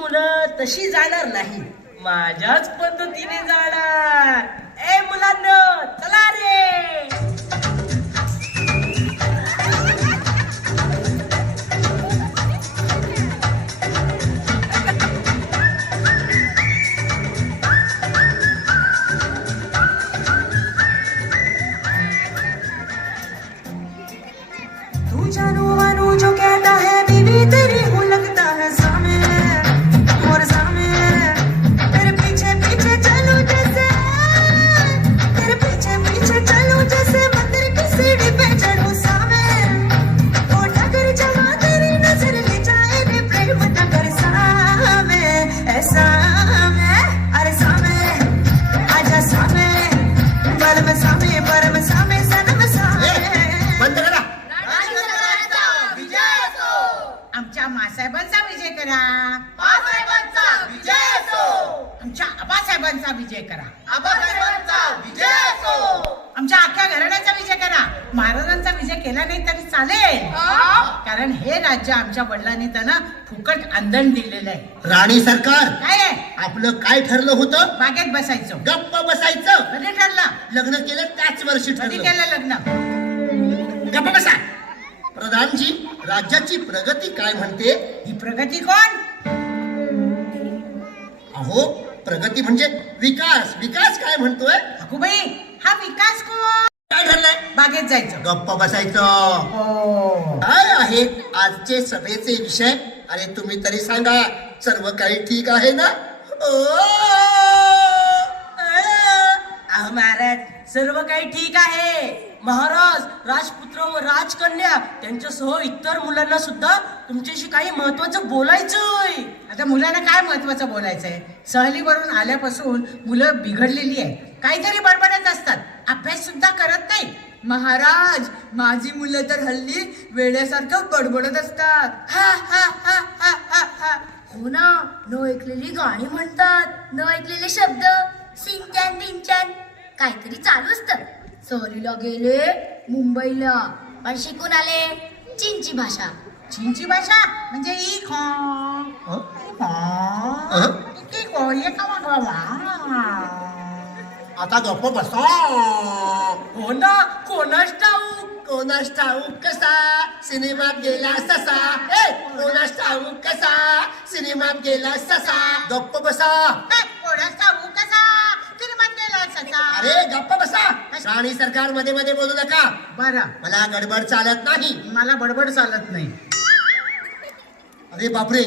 मुलं तशी जाणार नाही, माझ्याच पद्धतीने जाणार. ए मुलांनो, चला रे. तू जानू वानू जो कहता है बीवी तेरी हूँ लगता है सामे और सामे तेरे पीछे पीछे चलूं जैसे तेरे पीछे पीछे चलूं जैसे मंदिर की सीढ़ी पे चढ़ूं सामे ओ डगर जमा तेरी नजर ले जाए रे प्रेम डगर सामे ऐसा में अरे सामे आजा सामे बलम सामे परम सामे सनम सामे. बंद करा. आमच्या मासाहेबांचा विजय करा. मासाहेबांचा विजय असो. आमच्या आबासाहेबांचा विजय करा. आबासाहेबांचा विजय असो. आमच्या अख्ख्या घराण्याचा विजय करा. महाराजांचा विजय केला नाही तरी चालेल, कारण हे राज्य आमच्या वडिलांनी त्यांना फुकट आंदण दिलेलं आहे. राणी सरकार, काय आहे? आपलं काय ठरलं होतं? बागेत बसायचं. गप्प बसायचं. कधी ठरलं? लग्न केलं त्याच वर्षी कधी ठरलं. केलं लग्न? गप्प बसा. प्रधानजी, राज्याची प्रगती काय म्हणते? ही प्रगती कोण? अहो, प्रगती म्हणजे विकास. विकास काय म्हणतोय? अगुबाई, हा विकास कोण? काय ठरलंय? बागेत जायचं. गप्प बसायचं. हो. काय आहेत आजचे सभेचे विषय? अरे तुम्ही तरी सांगा, सर्व काही ठीक आहे ना? अहो महाराज, सर्व काही ठीक आहे. महाराज, राजपुत्र व राजकन्या त्यांच्यासह इतर मुलांना सुद्धा तुमच्याशी काही महत्वाचं बोलायचंय. आता मुलांना काय महत्वाचं बोलायचंय? सहलीवरून आल्यापासून मुलं बिघडलेली आहेत, काहीतरी बडबडत असतात, अभ्यास सुद्धा करत नाही. महाराज, माझी मुलं तर हल्ली वेड्यासारखं बडबडत असतात. हा हा हा हा हा हा. हो ना, न ऐकलेली गाणी म्हणतात, न ऐकलेले शब्द, सिंचन बिंचन काहीतरी चालू असतं. सहलीला गेले मुंबईला, पण शिकून आले चीनची भाषा. चीनची भाषा म्हणजे ई खो ई खो ये का आता गप्प बसा. हो ना, कोणाच ठाऊक. कोणास ठाऊक कसा सिनेमात गेला ससा. ए, कोणास ठाऊक कसा सिनेमात गेला ससा. गप्प बसा. अरे गप्प बसा. राणी सरकार मध्ये मध्ये बोलू नका. बरं, मला गडबड चालत नाही. मला बडबड चालत नाही. अरे बापरे,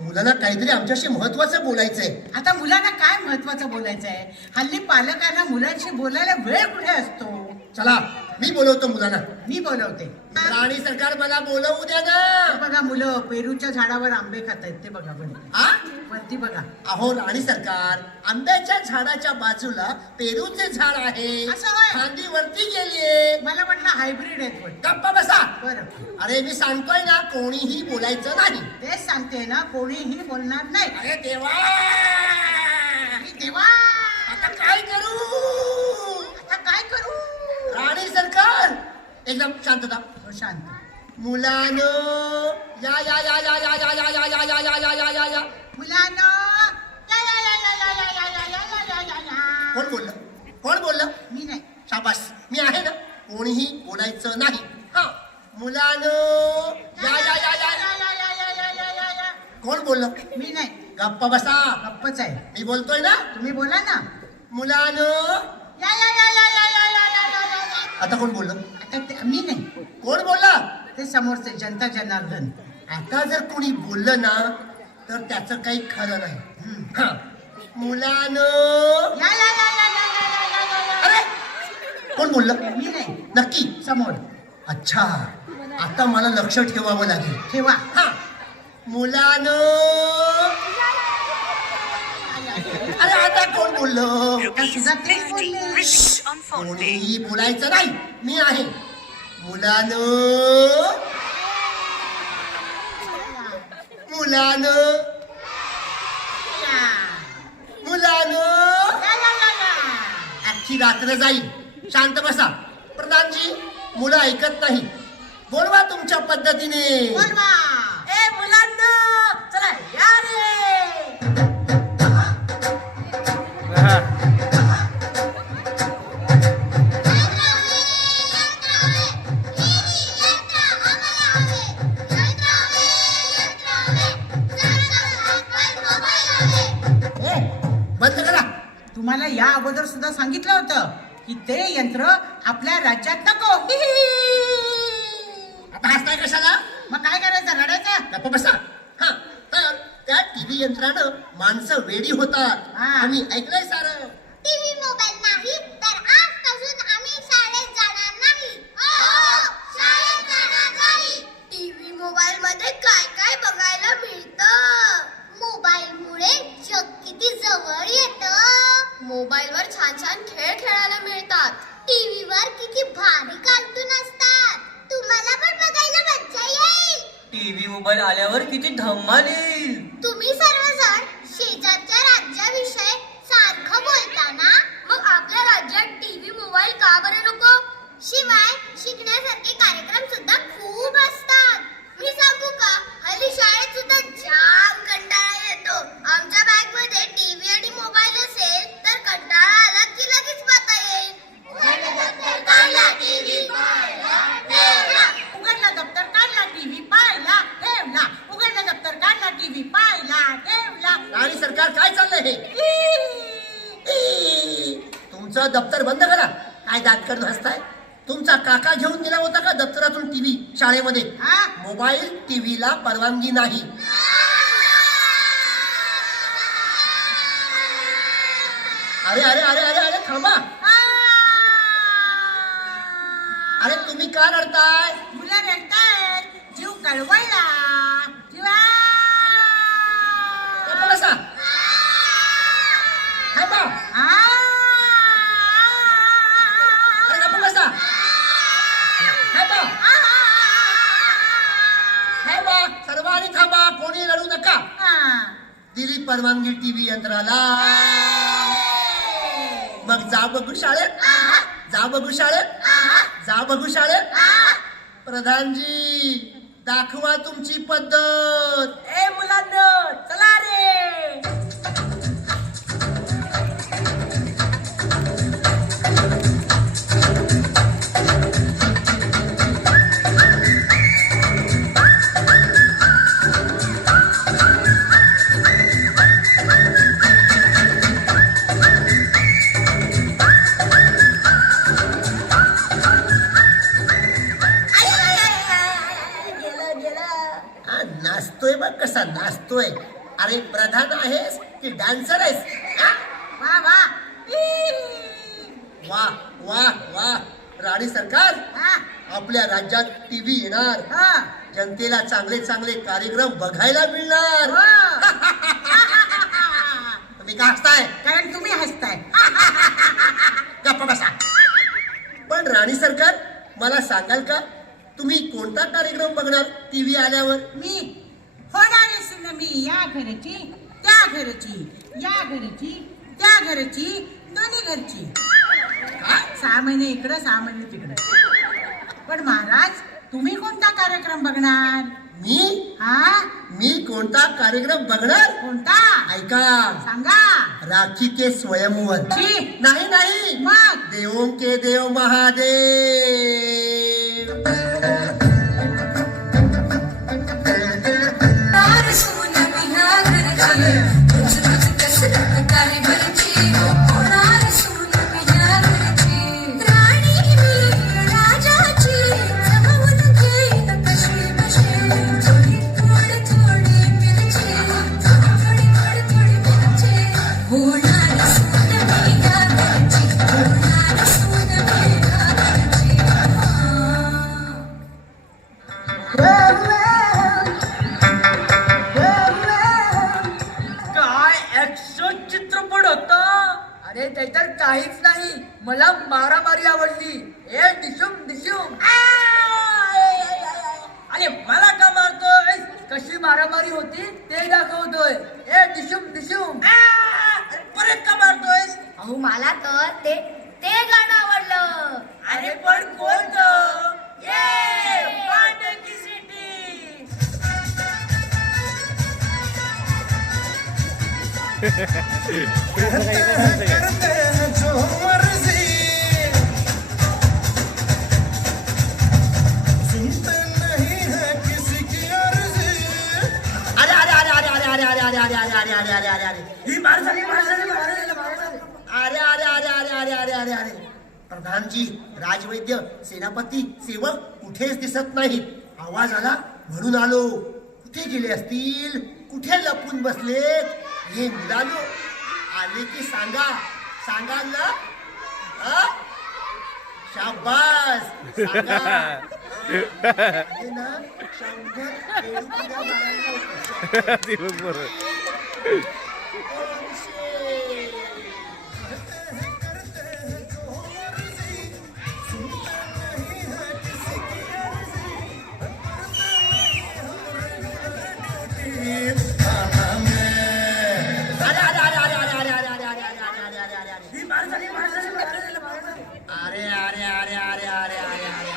मुलांना काहीतरी आमच्याशी महत्वाचं बोलायचंय. आता मुलांना काय महत्वाचं बोलायचंय? हल्ली पालकांना मुलांशी बोलायला वेळ कुठे असतो? चला, मी बोलवतो मुलांना. मी बोलवते. राणी सरकार मला बोलवू द्या ते ना. बघा, मुलं पेरूच्या झाडावर आंबे खात आहेत. ते बघा वरती. हा? वरती बघा. अहो राणी सरकार, आंब्याच्या झाडाच्या बाजूला पेरूचे झाड आहे. असं होय? फांदी वरती गेलीये. मला वाटलं हायब्रिड आहेत वाटतं. गप्प बसा. बरं, अरे मी सांगतोय ना, कोणीही बोलायचं नाही. तेच सांगते ना, कोणीही बोलणार नाही. अरे देवा, तेव्हा आता काय करू? आता काय करू? राणी सरकार, एकदम शांतता. शांत. मुलानो, या या या या या या या या या या या या या या या. मुलांनो, या या या या या या या या या या या या. कोण बोललं? कोण बोललं? मी नाही. शाबास, मी आहे ना. कोणीही बोलायचं नाही. हा, मुलानो, या या या या या. कोण बोललं? मी नाही. गप्प बसा. गप्पच आहे. मी बोलतोय ना. तुम्ही बोला ना. मुलानो. या या या या या या या या या या. आता कोण बोललं? आता मी नाही. कोण बोलला? ते समोरचे जनता जनार्दन. आता जर कोणी बोललं ना, तर त्याचं काही खरं नाही. हा, मुलानो. या या या या या या या या या. अरे, कोण बोललं? मी नाही. नक्की? समोर. अच्छा, आता मला लक्ष ठेवावं लागेल. ठेवा. हा, मुलानो. अरे आता कोण बोललं? आता सुद्धा तेच बोलले. कोणीही बोलायचं नाही. मी आहे. मुलानो. मुलानो. या. मुलानो. या या या या. अख्खी रात्र जाईल. शांत बसा. प्रधानजी, मुलं ऐकत नाही. बोलवा तुमच्या पद्धतीने. बोलवा. ए मुलांना, चला या रे. तुम्हाला या अगोदर सुद्धा सांगितलं होतं की ते यंत्र आपल्या राज्यात नको. आता हसताय कशाला? मग काय करायचं, रडायचं? गप्प बसा. हा, तर त्या टीव्ही यंत्रानं माणसं वेडी होतात. हा. आम्ही ऐकलंय सारं. टीव्ही मोबाईल नाही तर आजपासून आम्ही शाळेत जाणार नाही. शाळेत जाणार नाही. टीव्ही मोबाईल मध्ये काय काय बघायला मिळतं? मोबाईल मुळे जग किती जवळ येतं. मोबाईल वर छान छान खेळ खेळायला मिळतात. टीव्हीवर किती भारी कार्टून असतात. तुम्हाला पण बघायला मज्जा येईल. टीव्ही मोबाईल आल्यावर किती धमाल येईल. तुम्ही सर्वजण शेजारच्या राज्याविषयी सारखं बोलता ना. मग आपल्या राज्यात टीव्ही मोबाईल का बरं नको? शिवाय शिकण्यासारखे कार्यक्रम सुद्धा खूप असतात. मी सांगू का, हल्ली शाळेत सुद्धा जाम कंटाळा येतो. आमच्या बॅग मध्ये टीव्ही आणि मोबाईल असेल तर कंटाळा आला की लगेच पाहता येईल. उघडलं दप्तर काढला टीव्ही पाहायला ठेवला. उघडलं दप्तर काढला टीव्ही पाहायला ठेवला. उघडलं दप्तर काढला टीव्ही पाहायला ठेवला. आणि सरकार काय चाललंय हे? तुमचं दप्तर बंद करा. काय दात करून हसताय? तुमचा काका घेऊन गेला होता का दप्तरातून टीव्ही शाळेमध्ये? हा? मोबाईल टीव्हीला परवानगी नाही. अरे अरे अरे अरे अरे थांबा. अरे तुम्ही का रडताय? मुलं रडतायत, जीव कळवळला. जीवा गप्प बसा. थांबा. अरे गप्प बसा. थांबा. थांबा. सर्वांनी थांबा. कोणी रडू नका. दिली परवानगी टीव्ही यंत्राला. मग जा बघू शाळेत. जा बघू शाळेत. जा बघू शाळेत. प्रधानजी दाखवा तुमची पद्धत. ए मुलांनो, चला रे. हा, नाचतोय बघ कसा नाचतोय. अरे प्रधान आहेस की डान्सर आहेस? हा? वा वा. वा वा वा. राणी सरकार, हा, आपल्या राज्यात टीव्ही येणार. हा, जनतेला चांगले चांगले कार्यक्रम बघायला मिळणार. हो. तुम्ही का हसताय? कारण तुम्ही हसताय. गप्प बसा. पण राणी सरकार, मला सांगाल का तुम्ही कोणता कार्यक्रम बघणार टीव्ही आल्यावर? मी होणारी सुनमी या घरची त्या घरची, या घरची त्या घरची, दोन्ही घरची. 6 महिने इकडं 6 महिने तिकडं. पण महाराज, तुम्ही कोणता कार्यक्रम बघणार? मी कोणता कार्यक्रम बघणार? कोणता? ऐका. सांगा. राखी के स्वयंवर. छी. नाही नाही, मग देवों के देव महादेव. काय ऍक्शन चित्रपट होता. अरे त्याच्यात काहीच नाही. मला मारामारी आवडली. ए डिशुम डिशुम. अरे मला का मारतोय? कशी मारामारी होती ते दाखवतोय. ए डिशुम डिशुम. परत का मारतोय? अहो मला तर ते गाणं आवडलं. अरे पण कोणतं? ये पांडकी सिटी. अरे अरे अरे अरे अरे अरे अरे अरे अरे अरे अरे अरे अरे अरे ही मार झाली, मार झाली, मार झाली, मार झाली. अरे अरे अरे अरे अरे अरे अरे अरे प्रधानजी, राजवैद्य, सेनापती, सेवक कुठेच दिसत नाहीत. आवाज आला म्हणून आलो. कुठे गेले असतील? कुठे लपून बसलेत? हे मुलांनो, आले की सांगा, सांगा ना. हा? शाबास, सांगा. हे ना 100 पेरुकिड्या मारायला होत्या. अरे अरे अरे अरे अरे अरे अरे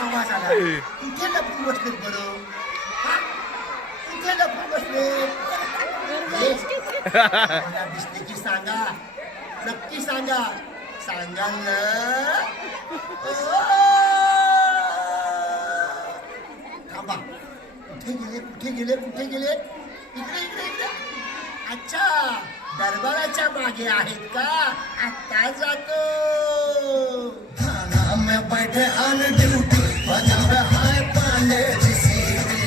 आवाज आला. कुठे लपून बसलेत बरं? हा? कुठे लपून बसलेत? मला दिसते की सांगा, नक्की सांगा. सांगाल ना? थांबा. कुठे गेले, कुठे गेले, कुठे गेले? इकडे इकडे इकडे. अच्छा, दरबाराच्या मागे आहेत का? आता जातो. थाना में बैठे ऑन ड्यूटी, बजावे हाय पांडे जी सीटी.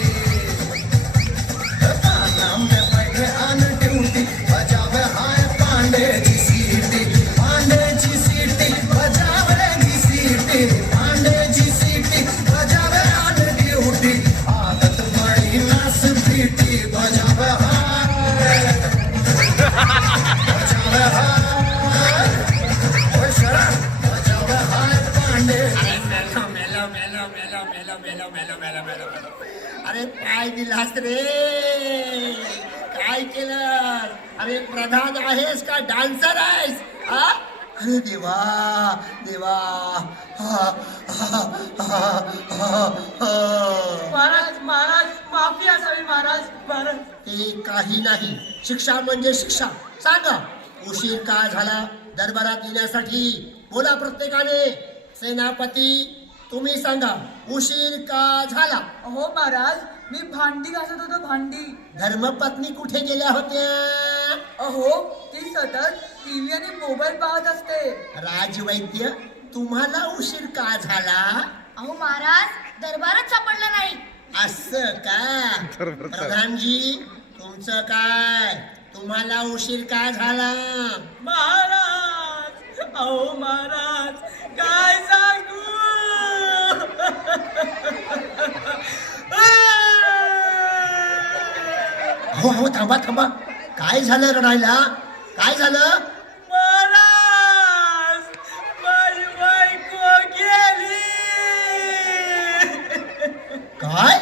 थाना में बैठे ऑन ड्यूटी, बजावे हाय Pandey ji CT. Pandey ji CT बजावेगी CT. Pandey ji CT बजावे ऑन ड्यूटी. आदत बड़ी नास पीटी. बजावे हाय अरे काय दिलास रे? काय केलं? अरे प्रधान आहेस का डान्सर आहेस? हा? अरे देवा देवा. महाराज महाराज माफी असावी महाराज. महाराज हे काही नाही. शिक्षा म्हणजे शिक्षा. सांगा, उशीर का झाला दरबारात येण्यासाठी? बोला प्रत्येकाने. सेनापती, तुम्ही सांगा, उशीर का झाला? अहो महाराज, मी भांडी घासत होतो, भांडी. धर्मपत्नी कुठे गेल्या होत्या? अहो, ती सतत टीव्ही आणि मोबाईल पाहत असते. राजवैद्य, तुम्हाला उशीर का झाला? अहो महाराज, दरबारात सापडला नाही. असं का? प्रधानजी, तुमचं काय? तुम्हाला उशीर का झाला? महाराज, अहो महाराज, काय सांगू. हो हो, थांबा थांबा. काय झालं रडायला? काय झालं? महाराज, माझी बायको गेली. काय?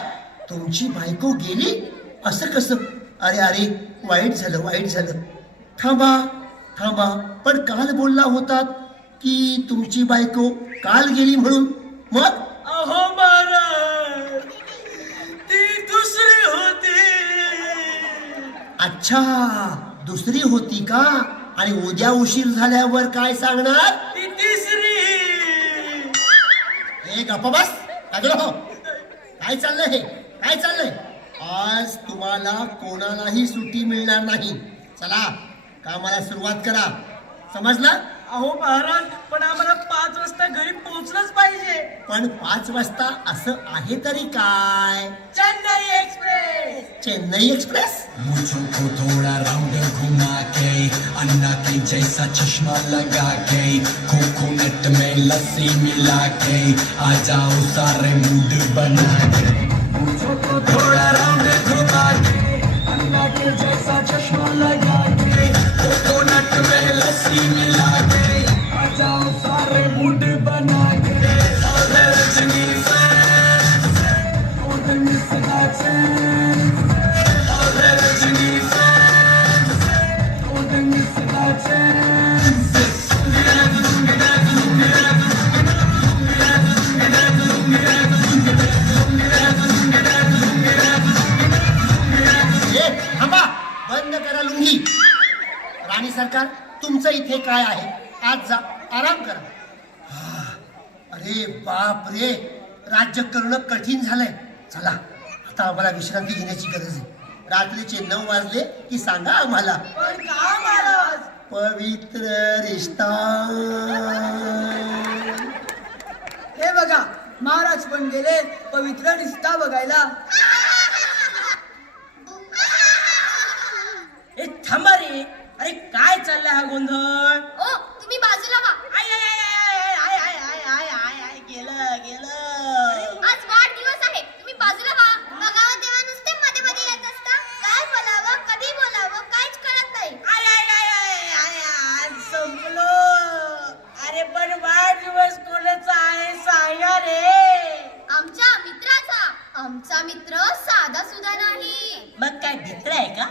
तुमची बायको गेली? असं कसं? अरे अरे, वाईट झालं, वाईट झालं. थांबा थांबा, पण काल बोलला होतात की तुमची बायको काल गेली म्हणून. मग? अहो महाराज, ती दुसरी होती. अच्छा, दुसरी होती का? आणि उद्या उशीर झाल्यावर काय सांगणार? ती तिसरी. हे गप्प बस. हो, काय चाललंय हे? काय चाललंय? आज तुम्हाला कोणालाही सुट्टी मिळणार नाही. चला, कामाला सुरुवात करा. समजलं? अहो महाराज, पण आम्हाला 5 वाजता घरी पोहोचलंच पाहिजे. पण 5 वाजता असं आहे तरी काय? चेन्नई एक्सप्रेस. चेन्नई एक्सप्रेस? मुझको थोड़ा राउंड घुमा के, अन्ना के जैसा चश्मा लगा के, कोकोनट में लस्सी मिला के, आ जाओ सारे मूड बना के. मुझको थोड़ा राउंड घुमा के, अन्ना के जैसा चश्मा लगा के, कोकोनट में लस्सी मिला के, आ जाओ सारे मूड बना के. और रजनी फैन, और सदा चैन, और रजनी फैन, और सदा चैन. थांबा, बंद करा लुंगी. राणी सरकार, तुमचं इथे काय आहे? आज जा, आराम करा. अरे बाप रे, राज्य करणं कठीण झालंय. चला, आता आम्हाला विश्रांती घेण्याची गरज आहे. रात्रीचे 9 वाजले की सांगा आम्हाला. पण का महाराज? पवित्र रिश्ता. हे बघा महाराज पण गेले पवित्र रिश्ता बघायला. ए थांबा रे, अरे काय चाललंय हा गोंधळ? ओ तुम्ही बाजूला व्हा. I I I I I I I I I I गेलं गेलं. आज वाढदिवस आहे, तुम्ही बाजूला व्हा. बघावं तेव्हा नुसते मध्ये मध्ये येत असता. काय बोलावं कधी बोलावं काहीच कळत नाही. I I I I I आज संपलो. अरे पण वाढदिवस कोणाचा आहे सांगा रे. आमच्या मित्राचा. आमचा मित्र साधा सुद्धा नाही. मग काय मित्र आहे का?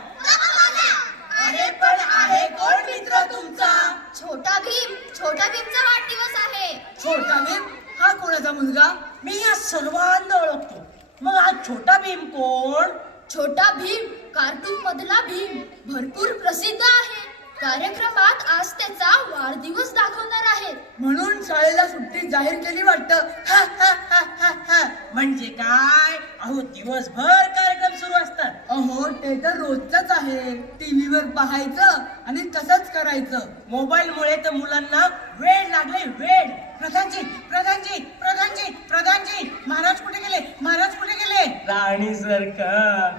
अरे पण आहे कोण मित्र तुमचा? छोटा भीम. छोटा भीमचा वाढदिवस आहे. छोटा भीम हा कोणाचा मुलगा? मी या सर्वांना ओळखतो. मग हा छोटा भीम कोण? छोटा भीम कार्टून मधला भीम. भरपूर प्रसिद्ध आहे. कार्यक्रमात आज त्याचा वाढदिवस दाखवणार आहेत. म्हणून शाळेला सुट्टी जाहीर केली वाटतं. हा, हा, हा, हा, हा. म्हणजे काय? अहो दिवसभर कार्यक्रम सुरू असतात. अहो ते तर रोजच आहे. टीव्हीवर पाहायचं आणि तसंच करायचं. मोबाईलमुळे तर मुलांना वेळ लागले वेळ. प्रधानजी प्रधानजी प्रधानजी प्रधानजी महाराज कुठे गेले? महाराज कुठे गेले? राणी सरकार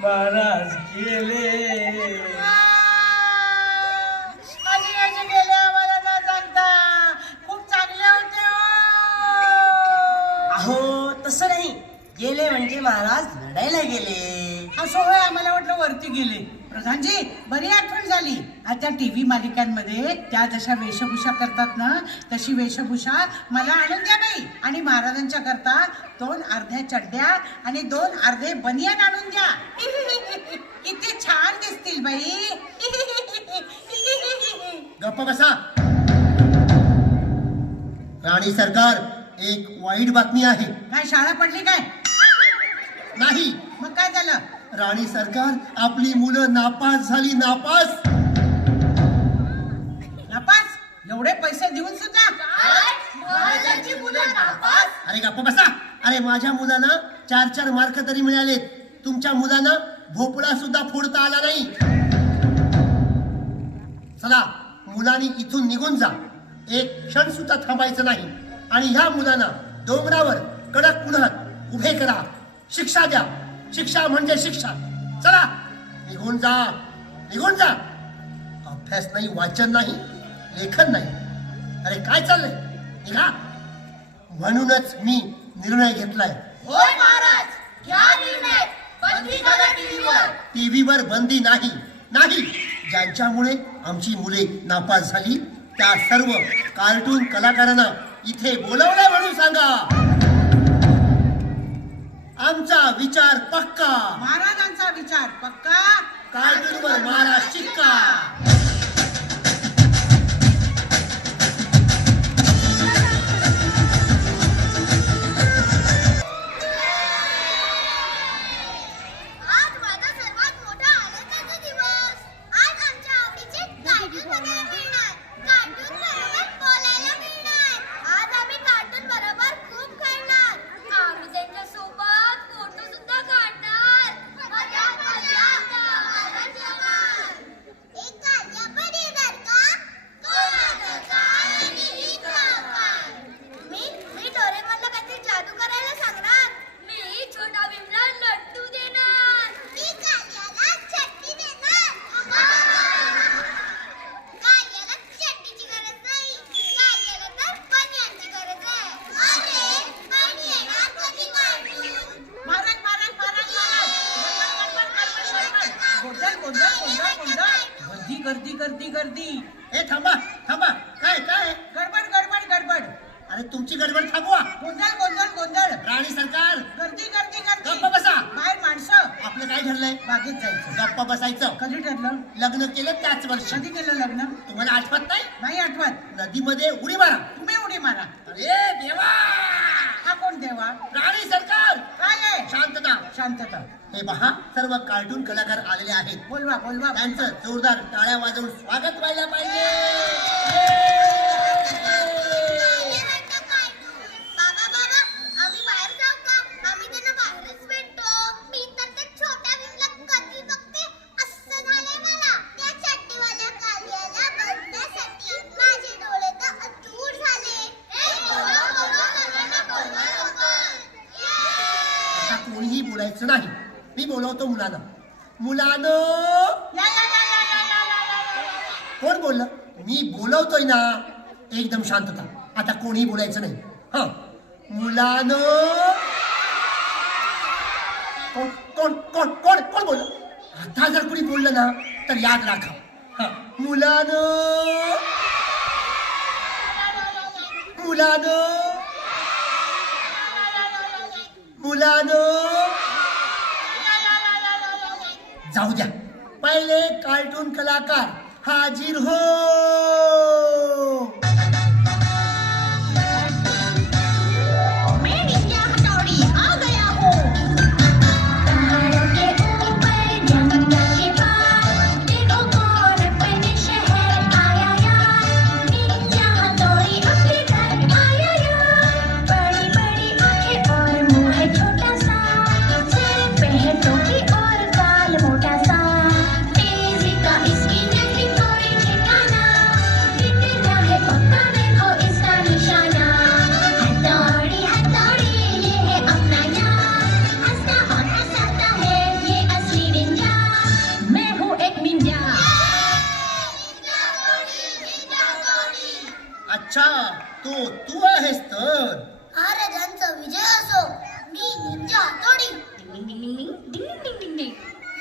महाराज गेले. गेले आम्हाला न सांगता. खूप चांगले होते अहो. तसं नाही, गेले म्हणजे महाराज लढायला गेले. असं होय, आम्हाला वाटलं वरती गेले. प्रधानजी बरी आठवण झाली. आता टीव्ही मालिकांमध्ये त्या जशा वेशभूषा करतात ना तशी वेशभूषा मला आणून द्या बाई. आणि महाराजांच्या करता 2 अर्ध्या चड्ड्या आणि 2 अर्धे बनियान आणून द्या. किती छान दिसतील बाई. गप्प बसा. राणी सरकार, एक वाईट बातमी आहे. काय शाळा पडली काय? नाही. मग काय झालं? राणी सरकार, आपली मुलं नापास झाली. नापास. नापास? एवढे पैसे देऊन सुद्धा? महाराजांची मुलं नापास? अरे गप्प बसा. अरे माझ्या मुलांना 4 मार्क तरी मिळाले. तुमच्या मुलांना भोपळा सुद्धा फोडता आला नाही. चला, मुलांनी इथून निघून जा. एक क्षण सुद्धा थांबायचं नाही. आणि ह्या मुलांना डोंगरावर कडक उन्हात उभे करा. शिक्षा द्या. शिक्षा म्हणजे शिक्षा. चला निघून जा. निघून जा. अभ्यास नाही, वाचन नाही, लेखन नाही. अरे काय चाललंय? निघा. म्हणूनच मी निर्णय घेतलाय. होय महाराज घ्या निर्णय. बंदी करा टीव्हीवर. टीव्हीवर बंदी नाही. नाही. ज्यांच्यामुळे आमची मुले नापास झाली त्या सर्व कार्टून कलाकारांना इथे बोलवलंय म्हणून सांगा. आमचा विचार पक्का. महाराजांचा विचार पक्का. कार्टूनवर मारा शिक्का. आज माझा सर्वात मोठा आनंदाचा दिवस. आज आमच्या आवडीचे कार्टून बघायला मिळणार. कार्टून बरोबर बोलायला मिळणार. आज आम्ही कार्टून बरोबर खूप खेळणार. आम्ही त्यांच्या सोबत फोटो सुद्धा काढणार. मजा मजा धमाल धमाल. एक गाण्या पण येणार का? कोणाचं काय आणि हिचं काय? मी डोरेमॉनला काहीतरी जादू करायला सांगणार. मी छोटा भीमला लड्डू देणार. मी काल्याला चटणी देणार. काल्याला चटणीची गरज नाही. काल्याला तर बनियानची गरज आहे. अरे पण येणार कधी कार्टून? महाराज महाराज महाराज महाराज. गोंधळ गोंधळ गोंधळ गोंधळ. गर्दी गर्दी गर्दी गर्दी. ए थांबा थांबा. काय काय? गडबड गडबड गडबड. अरे तुमची गडबड थांबवा. गोंधळ गोंधळ गोंधळ. राणी सरकार, गर्दी गर्दी गर्दी. गप्प बसा. बाहेर माणसं. आपलं काय ठरलंय? बागेत जायचं. गप्पा बसायचं. कधी ठरलं? लग्न केलं त्याच वर्षी. कधी केलं लग्न? तुम्हाला आठवत नाही? नाही आठवत. नदीमध्ये उडी मारा. तुम्ही उडी मारा. अरे देवा. हा कोण देवा? राणी सरकार, काय आहे? शांतता. शांतता. हे पहा, सर्व कार्टून कलाकार आलेले आहेत. बोलवा बोलवा. त्यांचं जोरदार टाळ्या वाजवून स्वागत व्हायला पाहिजे. बाबा बाबा आम्ही बाहेर जाऊ का? आम्ही त्यांना बाहेरच भेटतो. मी तर त्या छोट्या भीमला कधी बोलायचं नाही. मी बोलवतो मुलांना. मुलांनो, या, या, या, या, या, या, या, या, या. कोण बोललं? मी बोलवतोय ना. एकदम शांतता. आता कोणी बोलायचं नाही. हा, मुलांनो. कोण कोण कोण कोण कोण बोललं? आता जर कोणी बोललं ना तर याद राखा. हा, मुलांनो, मुलांनो, मुलांनो. जाऊ द्या. पहिले कार्टून कलाकार हाजीर हो. मैं निंजा हथौड़ी आ गया हूँ पहाड़ों के ऊपर जंगल के पार देखो कौन अपने शहर आया यार निंजा हथौड़ी अपने घर आया यार बड़ी बड़ी आंखें और मुंह है छोटा सा सिर पे है टोपी और काल मोटा सा तेजी का इसकी नहीं कोई ठिकाना दिखना है पक्का देखो इसका निशाना हथौड़ी हथौड़ी ये है अपना यार हंसता और हंसाता है ये असली निंजा मैं हूँ एक निंजा अच्छा, तो तू आहेस तर. महाराजांचा विजय असो मी निंजा हतोडी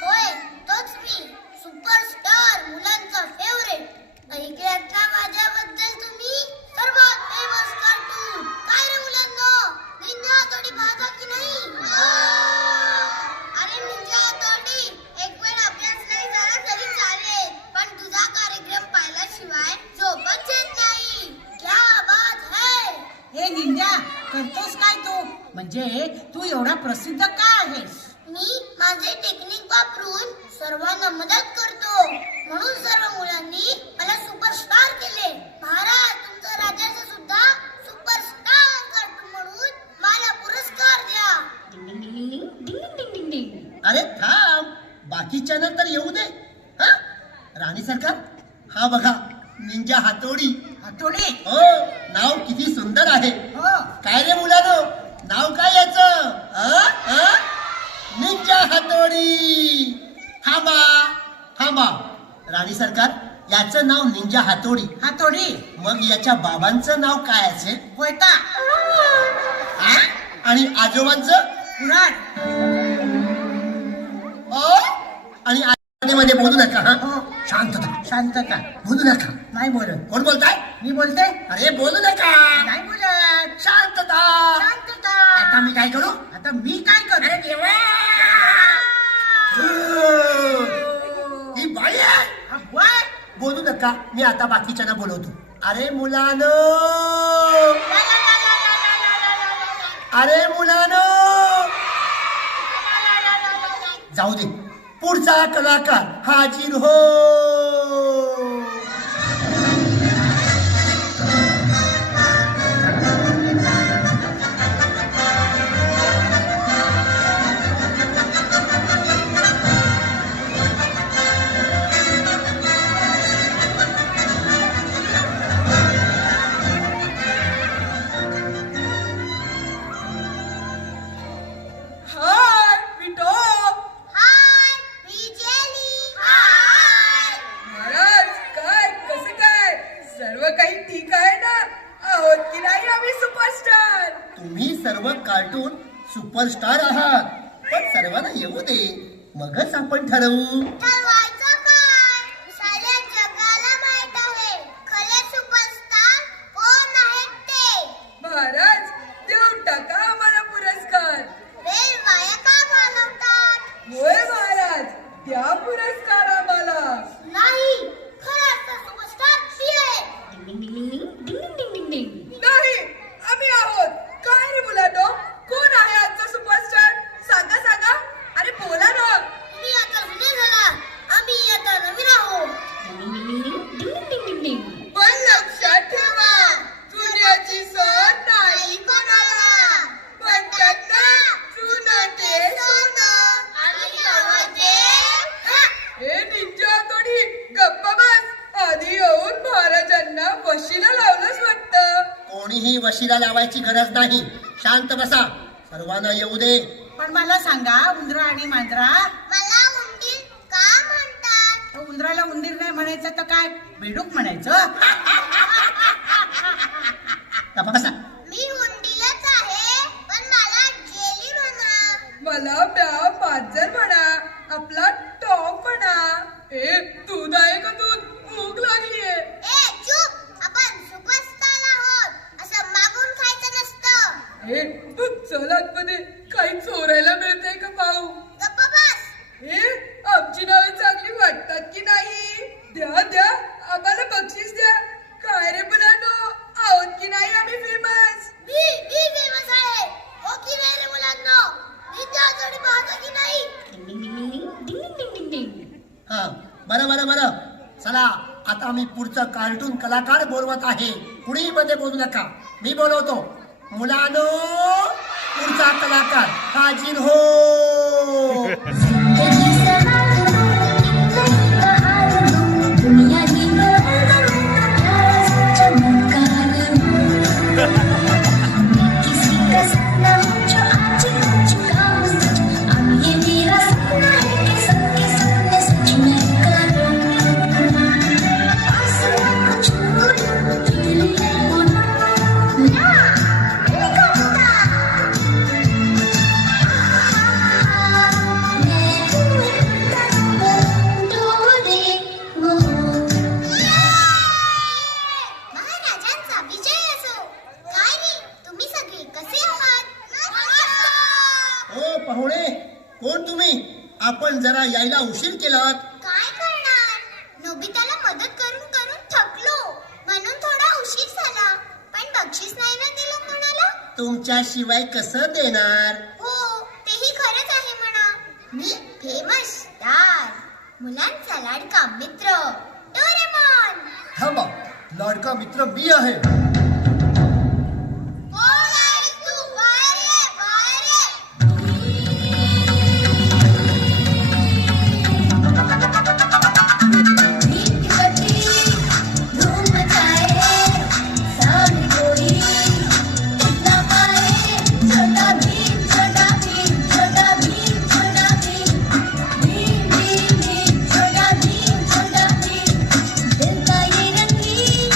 होय तोच मी सुपरस्टार मुलांचा फेवरेट ऐकल्यात का माझ्याबद्दल तुम्ही सर्वात फेमस कार्टून काय रे मुलांनो निंजा हतोडी पाहता की नाही अरे निंजा हतोडी एक वेळ अभ्यास नाही झाला तरी चालेल पण तुझा कार्यक्रम पाहिल्याशिवाय झोपच येत नाही क्या बात है हे निंजा करतोस काय तू म्हणजे तू एवढा प्रसिद्ध का आहेस मी माझे टेक्निक वापरून सर्वांना मदत करतो म्हणून सर्व मुलांनी मला सुपरस्टार केले महाराज तुमचं राज्याचं सुद्धा सुपरस्टार कार्टून म्हणून मला पुरस्कार द्या अरे थांब, बाकीच्यांना तर येऊ दे. हा, राणी सरकार, हा बघा निंजा हातोडी. हतोडी हो, नाव किती सुंदर आहे. हो काय रे मुलानो, नाव काय याचं? निंजा हातोडी. थांबा थांबा, राणी सरकार, याचं नाव निंजा हातोडी. हतोडी मग याच्या बाबांचं नाव काय असेल? वैता हा? आणि आजोबांचं? पुराण ओ, आणि मध्ये बोलू नका. हा, हो शांतता. शांतता बोलू नका. नाही बोलत कोण बोलताय? मी बोलते अरे बोलू नका. नाही बोलत शांतता. शांतता आता मी काय करू? आता मी काय करू अरे देवा, ही बाई आहे. हा, वय. बोलू नका. मी आता बाकीच्यांना बोलवतो. अरे मुलानो, अरे मुलानो. जाऊ दे. पुढचा कलाकार हाजीर हो. हाय बिटो. हाय मी जेली हाय महाराज, काय कसं काय? सर्व काही ठीक आहे ना? आहोत की नाही आम्ही सुपरस्टार? तुम्ही सर्व कार्टून सुपरस्टार आहात, पण सर्वांना येऊ दे, मगच आपण ठरवू. ठरवायचं काय साऱ्या जगाला माहित आहे खरे सुपरस्टार कोण आहेत ते महाराज, देऊ टाका आम्हाला पुरस्कार. वेळ वाया का घालवतात होय महाराज, द्या पुरस्कार आम्हाला. नाही खरा असा सुपरस्टार ती आहे नाही, आम्ही आहोत. काय रे मुलांनो, कोण आहे आजचा सुपरस्टार? सांगा सांगा. अरे बोला ना. तुम्ही आता जुने झाला आम्ही आता नवीन आहोत पण लक्षात ठेवा, जुन्याची सर नाही कोणाला. म्हणतात ना, जुनं ते सोनं. आम्ही आहोत ते हे निंजा हतोडी, गप्प बस. आधी येऊन महाराजांना वशीला लावलंच वाटतं. कोणीही वशिला लावायची गरज नाही. शांत बसा. सर्वांना येऊ दे. पण मला सांगा उंदरा आणि मांजरा मला उंदीर का म्हणतात? उंदराला उंदीर नाही म्हणायचं तर काय बेडूक म्हणायचं? गप्पा बसा. मी उंदीरच आहे पण मला जेली म्हणा. मला म्या मांजर म्हणा, आपला टॉम म्हणा. ए दूध आहे का दूध? भूक लागलीये. ए चूप, आपण सुपरस्टार आहोत, असं मागून खायचं नसतं. ए चल आतमध्ये, काही चोरायला मिळतंय का पाहू. गप्प बस. ए आमची नावे चांगली वाटतात की नाही? द्या द्या, आम्हाला बक्षीस द्या. काय रे मुलांनो, आहोत की नाही आम्ही फेमस? मी फेमस आहे. हो की नाही रे मुलांनो? विद्या जोडी पाहतो की नाही? हा बरं चला आता मी पुढचं कार्टून कलाकार बोलवत आहे. कुणी मध्ये बोलू नका, मी बोलवतो. मुलानो, पुढचा कलाकार हाजीर हो. दुनिया की किसी का सपना हो जो आज कुछ काम सच. अब ये मेरा सपना है कि सबके सामने सच मैं करूं. आसमां को छू लूं, दिल बोलूं ना हेलीकॉप्टर. मैं महाराजांचा विजय असो. काय रे, तुम्ही सगळे कसे आहात? ओ पाहुणे, कोण तुम्ही? आपण जरा यायला उशीर केलात. काय करणार, नोबिताला मदत करून करून थकलो म्हणून थोडा उशीर झाला. पण बक्षीस नाही ना दिलं कोणाला. तुमच्याशिवाय कसं देणार? हो, तेही खरंच आहे म्हणा. मी फेमस स्टार, मुलांचा लाडका मित्र डोरेमॉन. थांबा, लाडका मित्र मी आहे. कोण आहेस तू? बाहेर ये, बाहेर ये. भीख कटी धूम मचाए, सामने कोई कितना पाए. छोटा भीम, छोटा भीम, छोटा भीम, छोटा भीम. भीम भीम भीम, छोटा भीम, छोटा भीम. दिल का ये रंगीन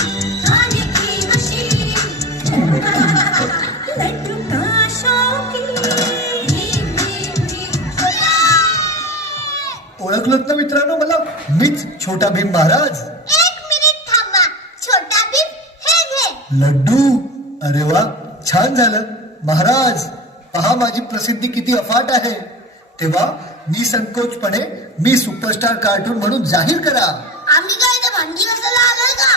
खाने की मशीन. लड्डू का शौकीन. भीम भीम भीम, छोटा. ओळखलत ना मित्रांनो मला? मीच छोटा भीम महाराज. एक मिनिट थांबा. छोटा भीम हे घे. लड्डू, अरे वा, छान झालं महाराज. पहा माझी प्रसिद्धी किती अफाट आहे. तेव्हा निसंकोचपणे मी सुपरस्टार कार्टून म्हणून जाहीर करा. आम्ही काय इथे भांडी घासायला आलोय का?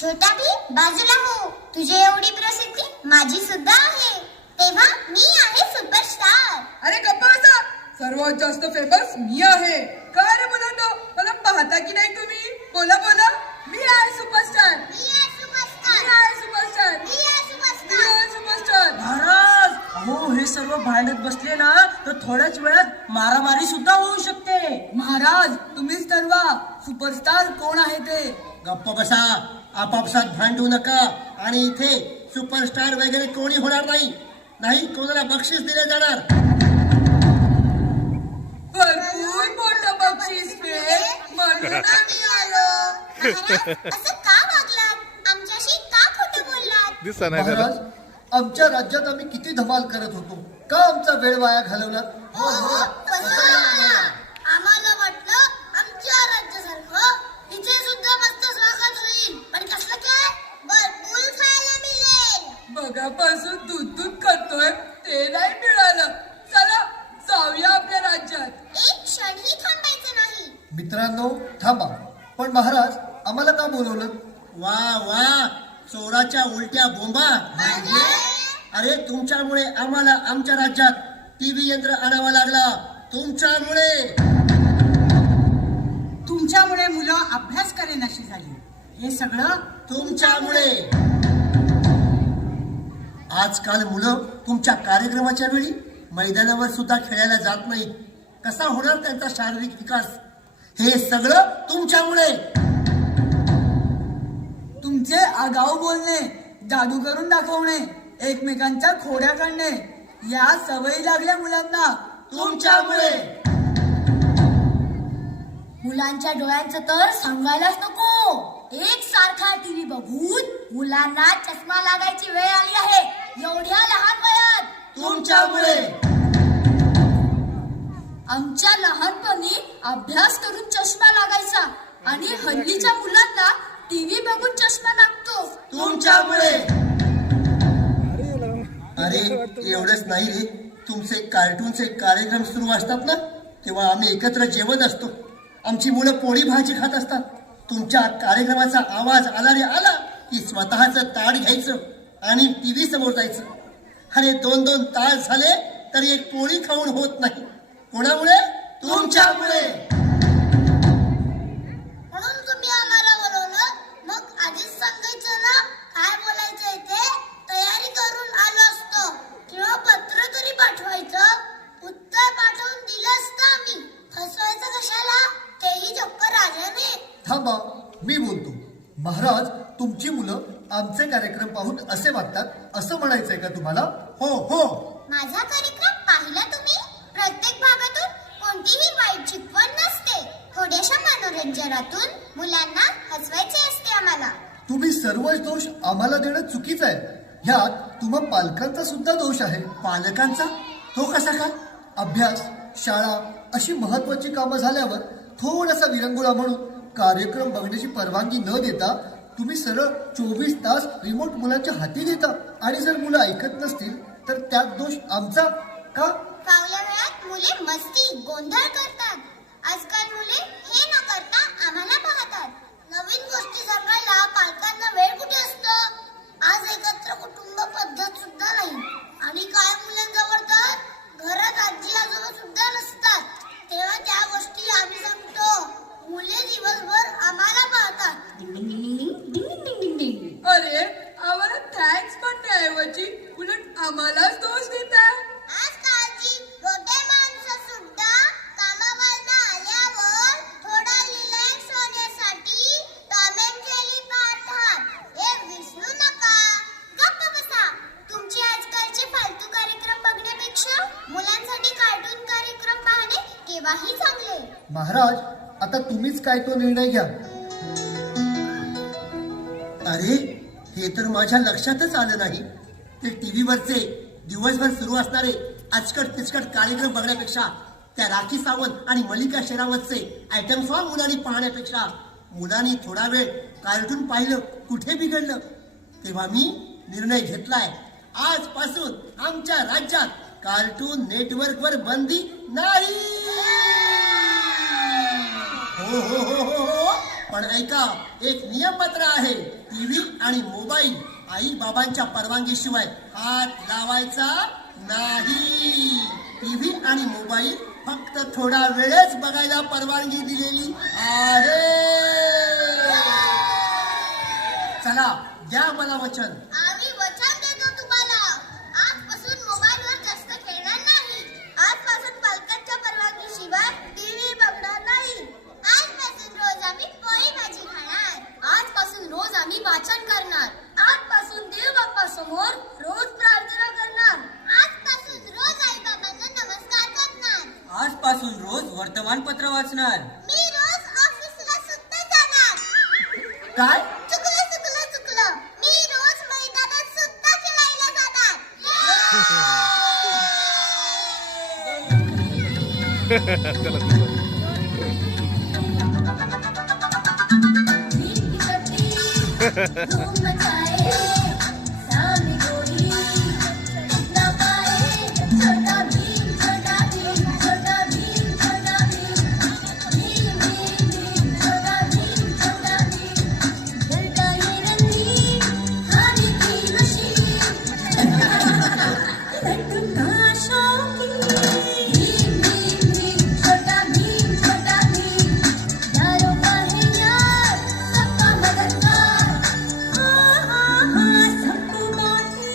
छोटा भीम बाजूला हो. तुझी एवढी प्रसिद्धी माझी सुद्धा आहे. तेव्हा मी आहे सुपरस्टार. अरे गप्पा बसा, सर्वात जास्त फेमस मी आहे. काय रे मुलांनो, मला पाहता की नाही तुम्ही? बोला बोला, मी आहे सुपरस्टार. मी आहे सुपरस्टार. मी आहे सुपरस्टार. मी आहे मी सुपरस्टार. आहे सुपरस्टार. महाराज, अहो हे सर्व भांडत बसले ना तर थोड्याच वेळात मारामारी सुद्धा होऊ शकते. महाराज, तुम्हीच ठरवा सुपरस्टार कोण आहे ते. गप्प बसा, आपापसात भांडू नका. आणि इथे सुपरस्टार वगैरे कोणी होणार नाही. नाही कोणाला बक्षीस दिले जाणार. भरपूर मोठं बक्षीस मिळेल म्हणून आम्ही आलो. महाराज, असं का वागलात? आमच्याशी का खोटं बोललात? महाराज, आमच्या राज्यात आम्ही किती धमाल करत होतो. का आमचा वेळ वाया घालवला? हो, आम्हाला वाटलं आमच्या राज्यासारखं इथे सुद्धा मस्त स्वागत होईल. पण कसलं काय? भरपूर खायला मिळेल. बघापासून दूध दूध करतोय ते नाही मिळालं. चला जाऊया आपल्या राज्यात. एक क्षणही थांबायचं नाही. मित्रांनो थांबा. पण महाराज, आम्हाला का बोलवलं? वा वा, चोराच्या उलट्या बोंबा. अरे तुमच्यामुळे आम्हाला आमच्या राज्यात टीव्ही यंत्र आणावं लागला. तुमच्यामुळे मुलं अभ्यास करेनाशी झाली. हे सगळं तुमच्यामुळे. आजकाल मुलं तुमच्या कार्यक्रमाच्या वेळी मैदानावर सुद्धा खेळायला जात नाहीत. कसा होणार त्यांचा शारीरिक विकास? हे सगळं तुमच्यामुळे. तुमचे आगाऊ बोलणे, जादू करून दाखवणे, एकमेकांच्या खोड्या काढणे या सवयी लागल्या मुलांना तुमच्यामुळे. मुलांच्या डोळ्यांचं तर सांगायलाच नको. एक सारखा टीव्ही बघून मुलांना चष्मा लागायची वेळ आली आहे, एवढ्या लहान वयात. तुमच्यामुळे. आमच्या लहानपणी अभ्यास करून चष्मा लागायचा आणि हल्लीच्या मुलांना टीव्ही बघून चष्मा लागतो. तुमच्यामुळे. अरे एवढंच नाही रे, तुमचे कार्टूनचे कार्यक्रम सुरू असतात ना, तेव्हा आम्ही एकत्र जेवत असतो. आमची मुलं पोळी भाजी खात असतात. तुमच्या कार्यक्रमाचा आवाज आला रे आला की स्वतःचं ताट घ्यायचं आणि टीव्ही समोर जायचं. अरे 2-2 तास झाले तरी एक पोळी खाऊन होत नाही. कोणामुळे? तुमच्यामुळे. म्हणून तुम्ही आम्हाला बोलवलं. मग आधीच सांगायचं ना काय बोलायचंय ते. तयारी करून आलो असतो किंवा पत्र तरी पाठवायचं. उत्तर पाठवून दिलं असतं आम्ही. फसवायचं कशाला, तेही चक्क राजाने. थांबा, मी बोलतो. महाराज, तुमची मुलं आमचे कार्यक्रम पाहून असे वागतात असं म्हणायचंय का तुम्हाला? हो हो. माझा कार्यक्रम पाहिला तुम्ही? प्रत्येक भागातून कोणतीही वाईट शिकवण नसते. थोड्याशा मनोरंजनातून मुलांना हसवायचे असते आम्हाला. तुम्ही सर्वच दोष आम्हाला देणं चुकीचं आहे. ह्यात तुम्हा पालकांचा सुद्धा दोष आहे. पालकांचा? तो कसा काय? अभ्यास, शाळा अशी महत्वाची कामं झाल्यावर थोडासा विरंगुळा म्हणून कार्यक्रम बघण्याची परवानगी न देता तुम्ही सरळ 24 तास रिमोट मुलांच्या हाती देता. आणि जर मुलं ऐकत नसतील तर त्यात दोष आमचा का? फावल्या वेळात मुले मस्ती गोंधळ करतात. आजकाल मुले हे न करता आम्हाला पाहतात. नवीन गोष्टी सांगायला पालकांना वेळ कुठे असतो. आज एकत्र कुटुंब पद्धत सुद्धा नाही आणि काय मुलांजवळ तर घरात आजी आजोबा सुद्धा नसतात. तेव्हा त्या गोष्टी आम्ही सांगतो. मुले दिवसभर आम्हाला पाहतात. अरे आम्हाला थँक्स म्हणण्याऐवजी उलट आम्हालाच दोष देतात. आजकालची मोठे माणसं सुद्धा कामावरनं आल्यावर थोडा रिलॅक्स होण्यासाठी टॉम अँड जेरी पाहतात. हे विसरू नका. गप्प बसा. तुमची आजकालचे फालतू कार्यक्रम बघण्यापेक्षा मुलांसाठी कार्टून कार्यक्रम पाहणे केव्हाही चांगले. महाराज, आता तुम्हीच काय तो निर्णय घ्या. अरे हे तर माझ्या लक्षातच आलं नाही. ते टीव्हीवरचे दिवसभर सुरू असणारे आजकट तिचकट कार्यक्रम बघण्यापेक्षा त्या राखी सावंत आणि मल्लिका शेरावतचे आयटम सॉन्ग मुलांनी पाहण्यापेक्षा मुलांनी थोडा वेळ कार्टून पाहिलं कुठे बिघडलं. तेव्हा मी निर्णय घेतलाय, आजपासून आमच्या राज्यात कार्टून नेटवर्कवर बंदी नाही. हो हो हो हो हो. पण ऐका, एक नियमपत्र आहे. टीव्ही आणि मोबाईल आई बाबांच्या परवानगीशिवाय हात लावायचा नाही. टीव्ही आणि मोबाईल फक्त थोडा वेळच बघायला परवानगी दिलेली आहे. चला द्या मला वचन. आम्ही वचन देतो तुम्हाला. आजपासून मोबाईलवर जास्त खेळणार नाही. आजपासून पालकांच्या परवानगीशिवाय टीव्ही बघणार नाही. आजपासून रोज आम्ही पोळी भाजी खाणार. आजपासून रोज आम्ही वाचन करणार. आजपासून देव बाप्पा समोर रोज प्रार्थना करणार. आजपासून रोज आई बाबांना नमस्कार करणार. आजपासून रोज वर्तमानपत्र वाचणार. मी रोज ऑफिसला सुद्धा जाणार. काय? चुकलं चुकलं चुकलं. मी रोज मैदानात सुद्धा खेळायला जाणार. धूम मचाए सामने गोरी ना पाए. छोटा भीम छोटा भीम छोटा भीम छोटा भीम भीम भीम भीम छोटा भीम छोटा भीम. घरटा ये रंगीन खाने की मशीन लड्डू का शौकीन. भीम भीम भीम छोटा भीम छोटा भीम. यारों का है यार सबका मददगार. सबको बांटे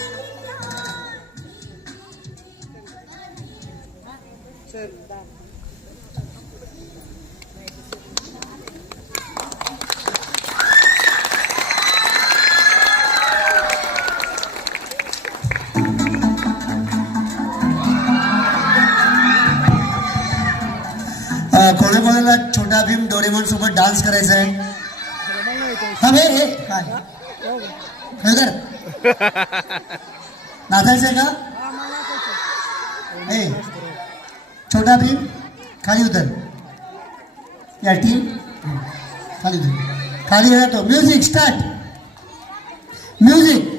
कोणाकोणाला छोटा भीम डोरेमॉन सोबत डान्स करायचा आहे? हा हे काय खरं नाचायचंय का? ए छोटा भीम खाली उतर. या टीम खाली उतर. खाली येतो. Music start. म्युझिक